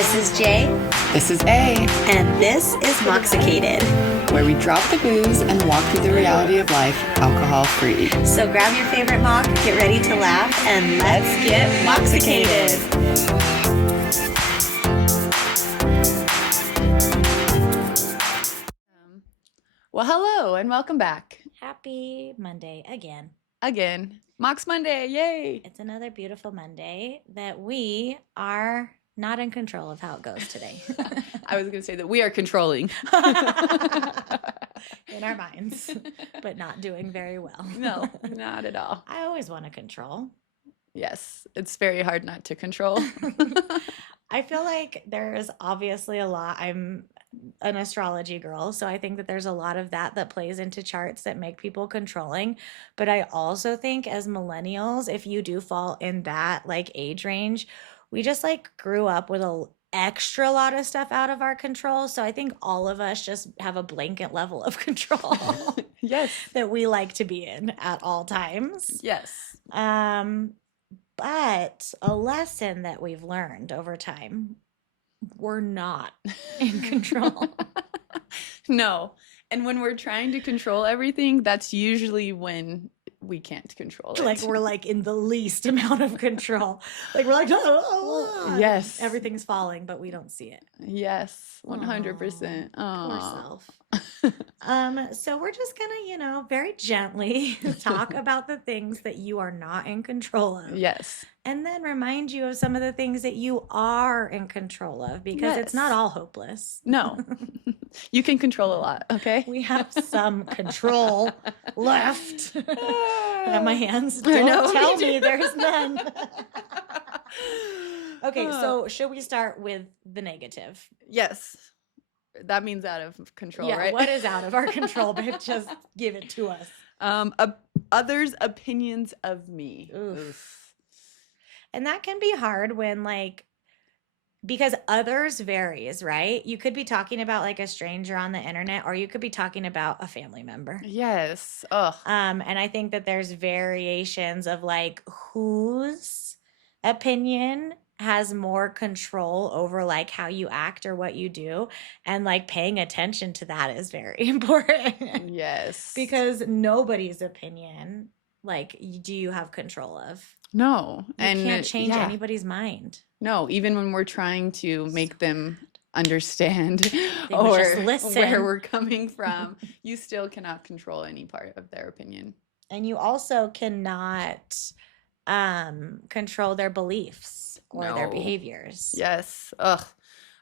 This is Jay. This is A, And this is Moxicated. where we drop the booze and walk through the reality of life alcohol-free. So grab your favorite mock, get ready to laugh, and let's get Moxicated. Well, hello and welcome back. Happy Monday again. Again, Mox Monday, yay! It's another beautiful Monday that we are not in control of how it goes today. I was going to say that we are controlling. In our minds, but not doing very well. No, not at all. I always want to control. Yes, it's very hard not to control. I feel like there's obviously a lot. I'm an astrology girl, so I think that there's a lot of that plays into charts that make people controlling. But I also think as millennials, if you do fall in that like age range, we just like grew up with a extra lot of stuff out of our control. So I think all of us just have a blanket level of control Yes. that we like to be in at all times. Yes. But a lesson that we've learned over time, we're not in control. No. And when we're trying to control everything, that's usually when we can't control it. Like we're like in the least amount of control. Like we're like, oh, yes. Everything's falling, but we don't see it. Yes, 100%. Poor self. So we're just gonna, very gently talk about the things that you are not in control of. Yes. And then remind you of some of the things that you are in control of, because it's not Yes. all hopeless. No. You can control a lot, okay? We have some control left. I have my hands. I Don't know, tell me me too. there's none. Okay, so should we start with the negative? Yes. That means out of control, Yeah, right? what is out of our control, babe? Just give it to us. Others' opinions of me. Oof. And that can be hard when because others varies, right? You could be talking about like a stranger on the internet, or you could be talking about a family member. Yes. Ugh. And I think that there's variations of like whose opinion has more control over like how you act or what you do, and like paying attention to that is very important. Yes. Because nobody's opinion do you have control of. No. You can't change yeah. anybody's mind. No, even when we're trying to make them understand would or just listen. where we're coming from, you still cannot control any part of their opinion. And you also cannot control their beliefs or their No. behaviors. Yes. Ugh.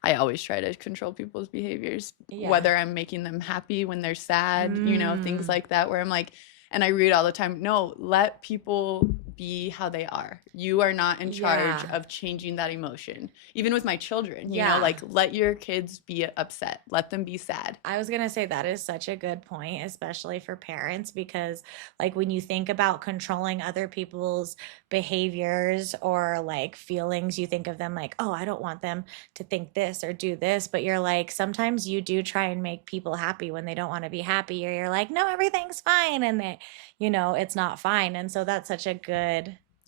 I always try to control people's behaviors, Yeah. whether I'm making them happy when they're sad, things Mm. like that, where I'm like, and I read all the time, no, let people be how they are. You are not in charge Yeah. of changing that emotion. Even with my children, Yeah. let your kids be upset. Let them be sad. I was going to say that is such a good point, especially for parents, because like when you think about controlling other people's behaviors or like feelings, you think of them like, oh, I don't want them to think this or do this. But you're like, sometimes you do try and make people happy when they don't want to be happy, or you're like, no, everything's fine. And they, it's not fine. And so that's such a good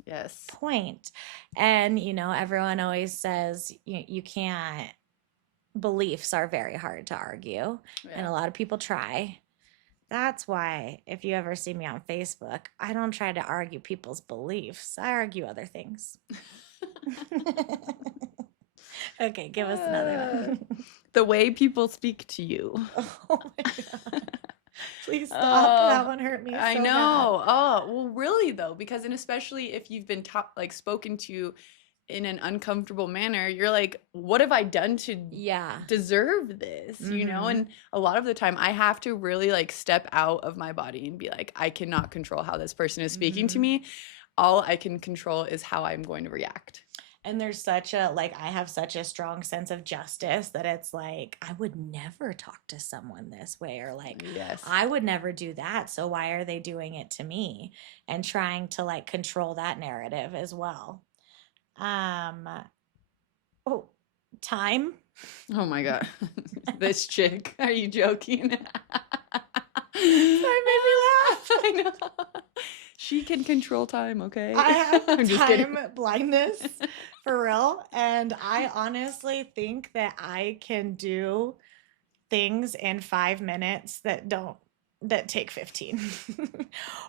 Yes. point. And, everyone always says you can't, beliefs are very hard to argue. And a lot of people try. That's why if you ever see me on Facebook, I don't try to argue people's beliefs. I argue other things. Okay, give us another one. The way people speak to you. Oh my God. Please stop. That one hurt me. I so know. Oh, well, really though, because and especially if you've been spoken to in an uncomfortable manner, you're like, what have I done to bad. Yeah. deserve this? Mhm. And a lot of the time I have to really step out of my body and be like, I cannot control how this person is speaking to Mhm. me. All I can control is how I'm going to react. And there's such a, I have such a strong sense of justice that it's like, I would never talk to someone this way, or Yes. I would never do that. So why are they doing it to me? And trying to control that narrative as well. Time. Oh my God. This chick. Are you joking? Sorry, made me laugh. I know. She can control time, okay? I have I'm just kidding. time blindness for real. And I honestly think that I can do things in 5 minutes that take 15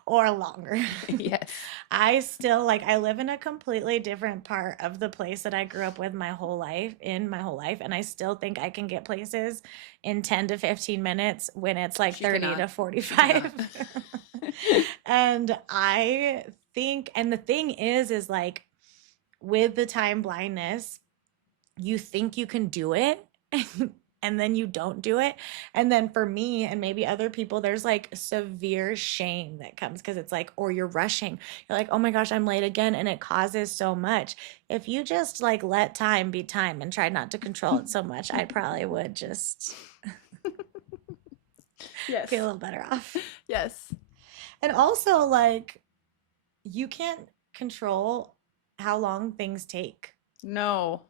or longer. Yes. I still like I live in a completely different part of the place that I grew up with my whole life, and I still think I can get places in 10 to 15 minutes when it's like She 30 cannot. to She 45. cannot. And I think, and the thing is like with the time blindness, you think you can do it and then you don't do it. And then for me and maybe other people, there's like severe shame that comes because it's like, or you're rushing. You're like, oh my gosh, I'm late again. And it causes so much. If you just like let time be time and try not to control it so much, I probably would just Yes. feel a little better off. Yes. And also, like, you can't control how long things take. No.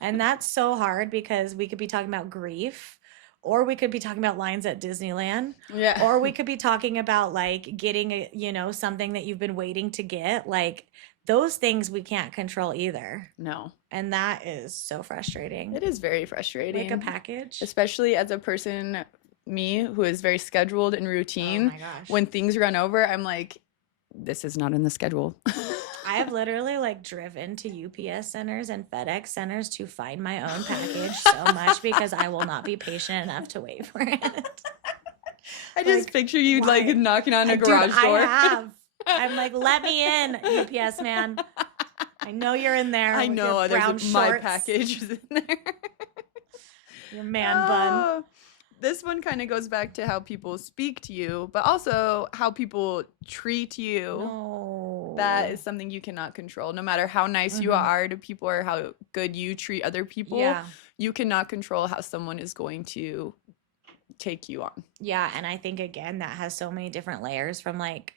And that's so hard because we could be talking about grief, or we could be talking about lines at Disneyland, Yeah. or we could be talking about like getting something that you've been waiting to get. Like those things we can't control either. No. And that is so frustrating. It is very frustrating. Like a package. Especially as a person, me, who is very scheduled and Oh routine. my gosh. When things run over, I'm like, this is not in the schedule. I have literally like driven to UPS centers and FedEx centers to find my own package so much because I will not be patient enough to wait for it. I just Like, picture you like why? knocking on a Dude, garage door. I have. I'm like, let me in, UPS man. I know you're in there. I with know your brown there's my shorts, package is in there. your man bun. Oh, this one kind of goes back to how people speak to you, but also how people treat you. No. That is something you cannot control. No matter how nice you Mhm. are to people or how good you treat other people, Yeah. you cannot control how someone is going to take you on. Yeah. And I think, again, that has so many different layers from like,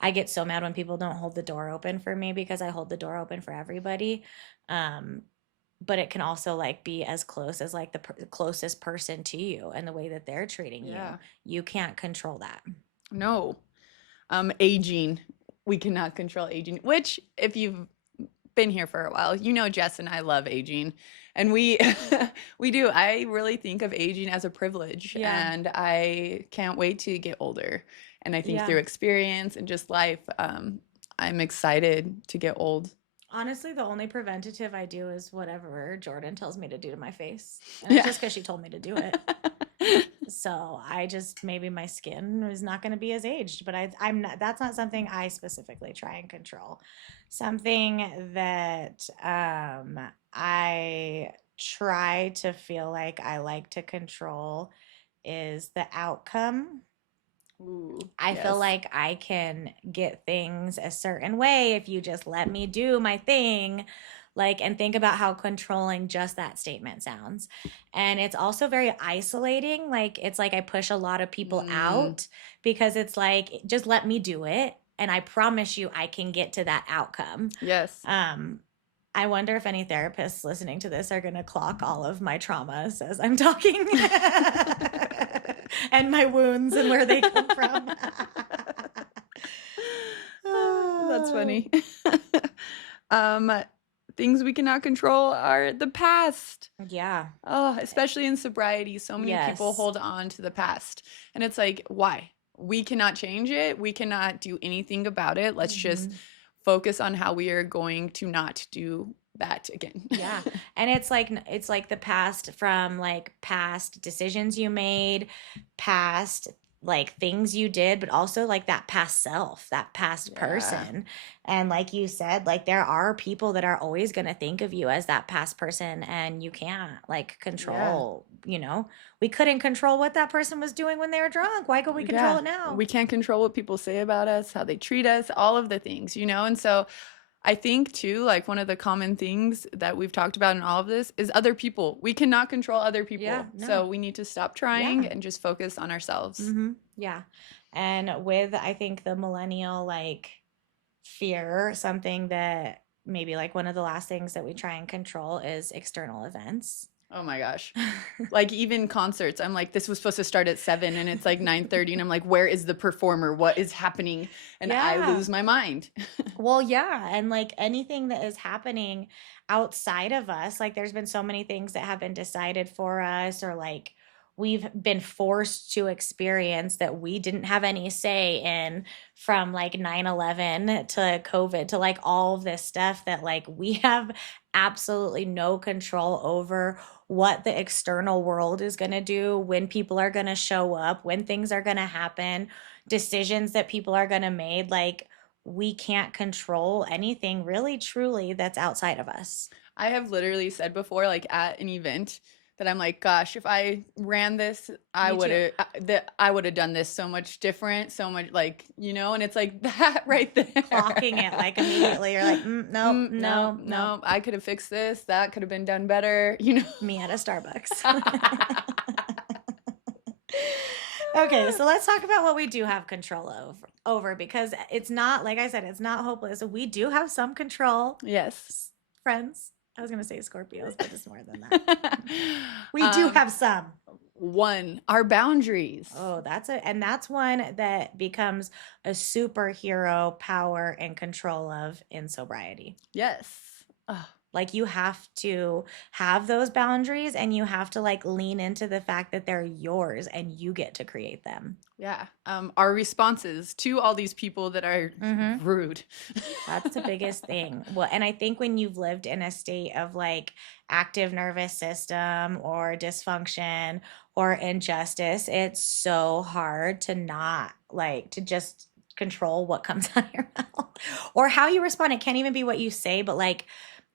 I get so mad when people don't hold the door open for me because I hold the door open for everybody. But it can also like be as close as like the closest person to you and the way that they're treating Yeah. you. You can't control that. No. Aging. We cannot control aging, which if you've been here for a while, you know Jess and I love aging. And we we do. I really think of aging as a privilege. Yeah. And I can't wait to get older. And I think Yeah. through experience and just life, I'm excited to get old. Honestly, the only preventative I do is whatever Jordan tells me to do to my face. And Yeah. it's just because she told me to do it. So I just, maybe my skin is not going to be as aged, but I'm not, that's not something I specifically try and control. Something that I try to feel like I like to control is the outcome. Ooh, I feel yes. like I can get things a certain way if you just let me do my thing. Like, and think about how controlling just that statement sounds. And it's also very isolating. Like, it's like I push a lot of people out because it's like, just let me do it. And I promise you, I can get to that outcome. Yes. I wonder if any therapists listening to this are going to clock all of my traumas as I'm talking and my wounds and where they come from. That's funny. Things we cannot control are the past. Yeah. Oh, especially in sobriety, so many people Yes. hold on to the past. And it's like, why? We cannot change it. We cannot do anything about it. Let's just Mhm. focus on how we are going to not do that again. Yeah. And it's like the past from like past decisions you made, past like things you did, but also like that past self, that past Yeah. person. And like you said, like there are people that are always going to think of you as that past person, and you can't like control, we couldn't control what that person was doing when they were drunk. Why could we control it now? We can't control what people say about us, how they treat us, all of the things, And so I think too, like one of the common things that we've talked about in all of this is other people. We cannot control other people. Yeah, no. So we need to stop trying Yeah. and just focus on ourselves. Mm-hmm. Yeah. And with, I think, the millennial like fear, something that maybe like one of the last things that we try and control is external events. Oh my gosh. Like even concerts, I'm like, this was supposed to start at 7 and it's like 9:30 and I'm like, where is the performer? What is happening? And I Yeah. lose my mind. Well, yeah, and like anything that is happening outside of us, like there's been so many things that have been decided for us, or like we've been forced to experience that we didn't have any say in, from like 9/11 to COVID to like all of this stuff that like we have absolutely no control over what the external world is going to do, when people are going to show up, when things are going to happen, decisions that people are going to make. Like we can't control anything really truly that's outside of us. I have literally said before, like at an event, that I'm like, gosh, if I ran this, I Me would too. have that I would have done this so much different, so much like, and it's like that right Clocking it there. like immediately. You're like, nope, No, no, no. no, I could have fixed this. That could have been done better. Me at a Starbucks. Okay, so let's talk about what we do have control over, because it's not, like I said, it's not hopeless. We do have some control, Yes. friends. I was gonna say Scorpios, but it's more than that. We do have some. One, our boundaries. Oh, that's one that becomes a superhero power and control of in sobriety. Yes. Ugh, Like you have to have those boundaries, and you have to like lean into the fact that they're yours and you get to create them. yeah. Our responses to all these people that are Mhm. rude. That's the biggest thing. Well, and I think when you've lived in a state of like active nervous system or dysfunction or injustice, it's so hard to not like to just control what comes out of your mouth or how you respond. It can't even be what you say, but like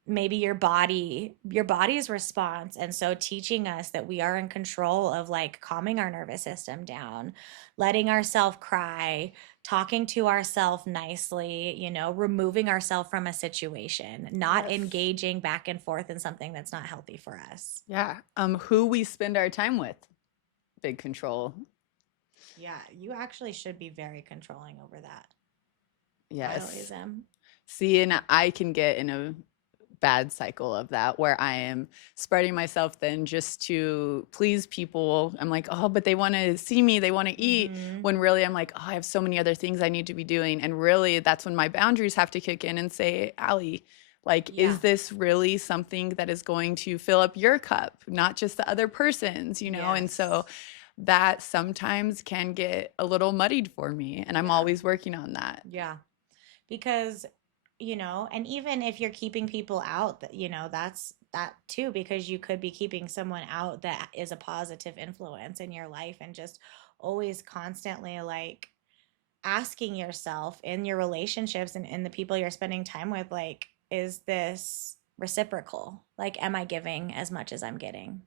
maybe your body's response. And so teaching us that we are in control of like calming our nervous system down, letting ourselves cry, talking to ourselves nicely, removing ourselves from a situation, not Yes. engaging back and forth in something that's not healthy for us. Yeah. Who we spend our time with. Big control. Yeah, you actually should be very controlling over that. I Yes. always am. See, and I can get in a bad cycle of that where I am spreading myself then just to please people. I'm like, oh, but they want to see me, they want to eat. Mhm. When really I'm like, oh, I have so many other things I need to be doing. And really that's when my boundaries have to kick in and say, Allie, like, Yeah. is this really something that is going to fill up your cup, not just the other person's? And so Yes. that sometimes can get a little muddied for me. And I'm Yeah. always working on that. Yeah. Because, and even if you're keeping people out, that's that too, because you could be keeping someone out that is a positive influence in your life, and just always constantly like asking yourself in your relationships and in the people you're spending time with, like, is this reciprocal? Like, am I giving as much as I'm getting?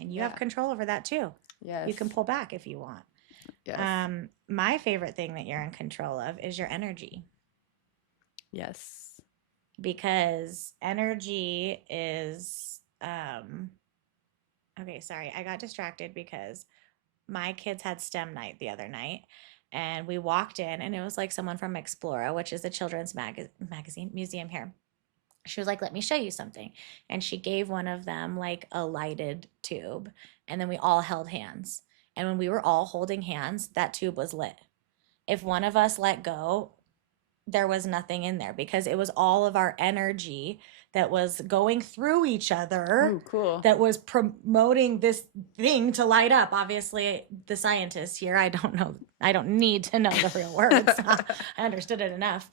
And you have Yeah. control over that too. Yes. You can pull back if you want. Yes. My favorite thing that you're in control of is your energy, Yes. because energy is okay, sorry, I got distracted because my kids had STEM night the other night, and we walked in and it was like someone from Explora, which is a children's magazine museum here. She was like, let me show you something. And she gave one of them like a lighted tube, and then we all held hands. And when we were all holding hands, that tube was lit. If one of us let go, there was nothing in there, because it was all of our energy that was going through each other, Ooh, cool. that was promoting this thing to light up. Obviously, the scientist here, I don't know, I don't need to know the real words. I understood it enough.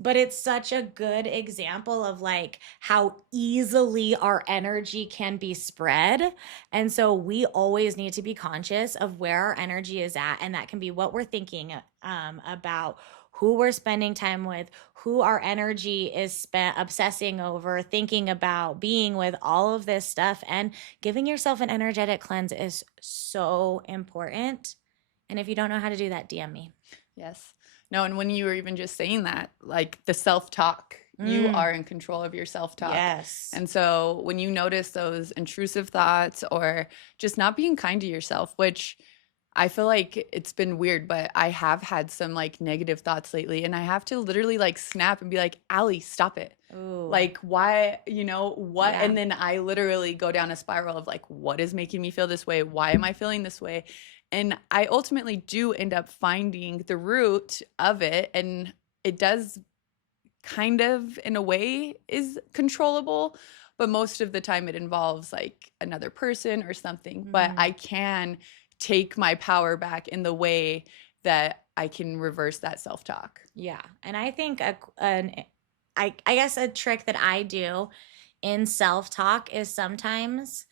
But it's such a good example of like how easily our energy can be spread. And so we always need to be conscious of where our energy is at. And that can be what we're thinking about, who we're spending time with, who our energy is spent obsessing over, thinking about, being with, all of this stuff. And giving yourself an energetic cleanse is so important. And if you don't know how to do that, DM me. Yes. No, and when you were even just saying that, like the self-talk, you are in control of your self-talk. Yes. And so when you notice those intrusive thoughts or just not being kind to yourself, which I feel like it's been weird, but I have had some like negative thoughts lately, and I have to literally like snap and be like, Allie, stop it. Ooh, Like, why, what? yeah. And then I literally go down a spiral of like, what is making me feel this way? Why am I feeling this way? And I ultimately do end up finding the root of it. And it does kind of, in a way, is controllable. But most of the time, it involves like another person or something. But Mhm. I can take my power back in the way that I can reverse that self talk. Yeah. And I think I guess a trick that I do in self-talk is sometimes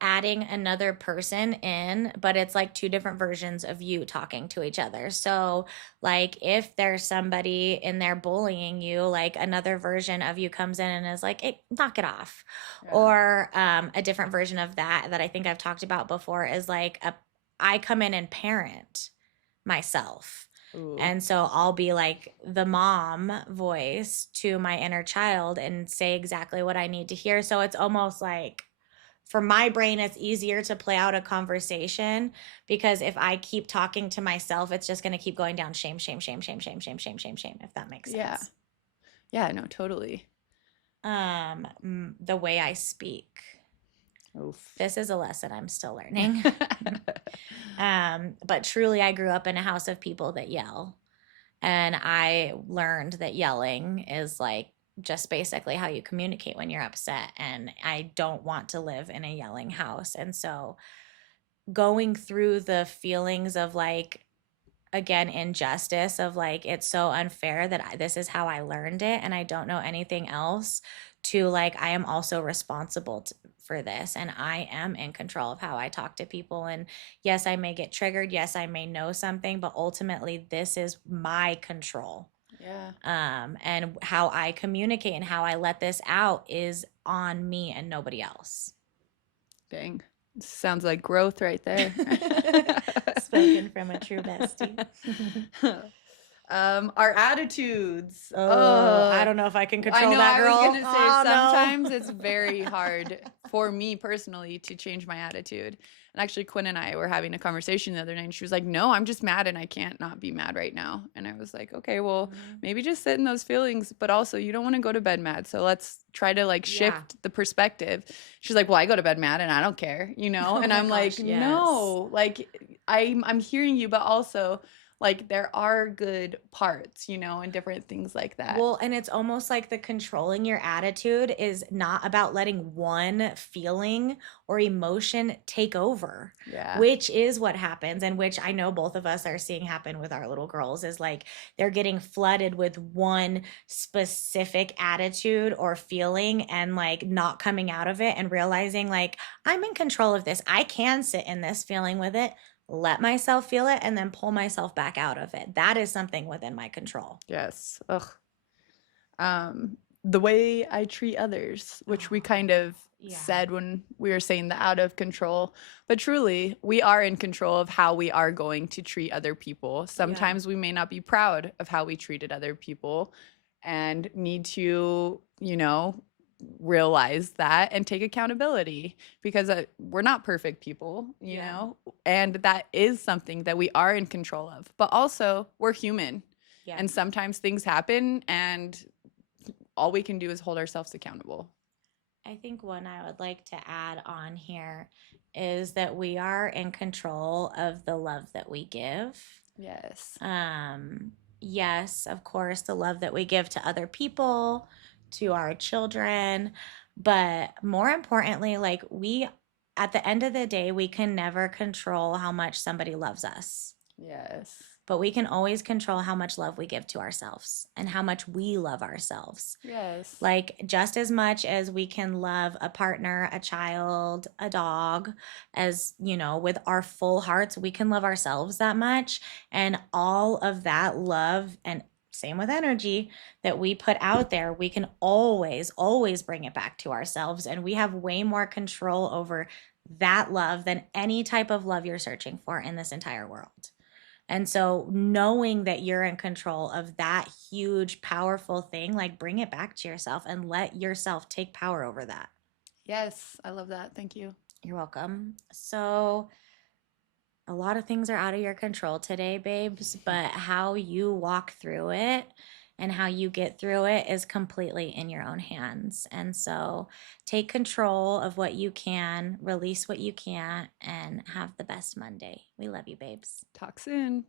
adding another person in, but it's like two different versions of you talking to each other. So, like, if there's somebody in there bullying you, like another version of you comes in and is like, hey, knock it off. Yeah. Or a different version of that I think I've talked about before is like I come in and parent myself. Ooh. And so I'll be like the mom voice to my inner child and say exactly what I need to hear. So it's almost like for my brain, it's easier to play out a conversation because if I keep talking to myself, it's just going to keep going down shame, shame, shame, shame, shame, shame, shame, shame, shame, if that makes Yeah. sense. Yeah, no, totally. The way I speak. Oof. This is a lesson I'm still learning. But truly, I grew up in a house of people that yell. And I learned that yelling is like just basically how you communicate when you're upset. And I don't want to live in a yelling house. And so going through the feelings of like, again, injustice of like, it's so unfair that this is how I learned it. And I don't know anything else to like, I am also responsible for this and I am in control of how I talk to people. And yes, I may get triggered. Yes, I may know something, but ultimately, this is my control. Yeah. And how I communicate and how I let this out is on me and nobody else. Dang. Sounds like growth right there. Spoken from a true bestie. Our attitudes. Oh, I don't know if I can I control know that I was girl. gonna say Oh, sometimes no. it's very hard for me personally to change my attitude. And actually Quinn and I were having a conversation the other night and she was like, no, I'm just mad and I can't not be mad right now. And I was like, okay, well, maybe just sit in those feelings, but also you don't want to go to bed mad. So let's try to like Yeah. shift the perspective. She's like, well, I go to bed mad and I don't care, Oh and my I'm gosh, like, no, like I'm hearing you, but also like there are good parts, and different things like that. Well, and it's almost like the controlling your attitude is not about letting one feeling or emotion take over, Yeah. which is what happens, and which I know both of us are seeing happen with our little girls is like they're getting flooded with one specific attitude or feeling and like not coming out of it and realizing like I'm in control of this. I can sit in this feeling with it, let myself feel it, and then pull myself back out of it. That is something within my control. Yes. Ugh. The way I treat others, which we kind of Yeah. said when we were saying the out of control, but truly we are in control of how we are going to treat other people. Sometimes we may not be proud of how we treated other people and need to, realize that and take accountability because we're not perfect people, and that is something that we are in control of. But also, we're human. Yeah. And sometimes things happen and all we can do is hold ourselves accountable. I think one I would like to add on here is that we are in control of the love that we give. Yes. Yes, of course, the love that we give to other people, to our children, but more importantly, like at the end of the day, we can never control how much somebody loves us. Yes. But we can always control how much love we give to ourselves and how much we love ourselves. Yes. Like, just as much as we can love a partner, a child, a dog, as, with our full hearts, we can love ourselves that much. And all of that love and same with energy that we put out there, we can always, always bring it back to ourselves. And we have way more control over that love than any type of love you're searching for in this entire world. And so knowing that you're in control of that huge, powerful thing, like bring it back to yourself and let yourself take power over that. Yes, I love that. Thank you. You're welcome. So a lot of things are out of your control today, babes, but how you walk through it and how you get through it is completely in your own hands. And so take control of what you can, release what you can't, and have the best Monday. We love you, babes. Talk soon.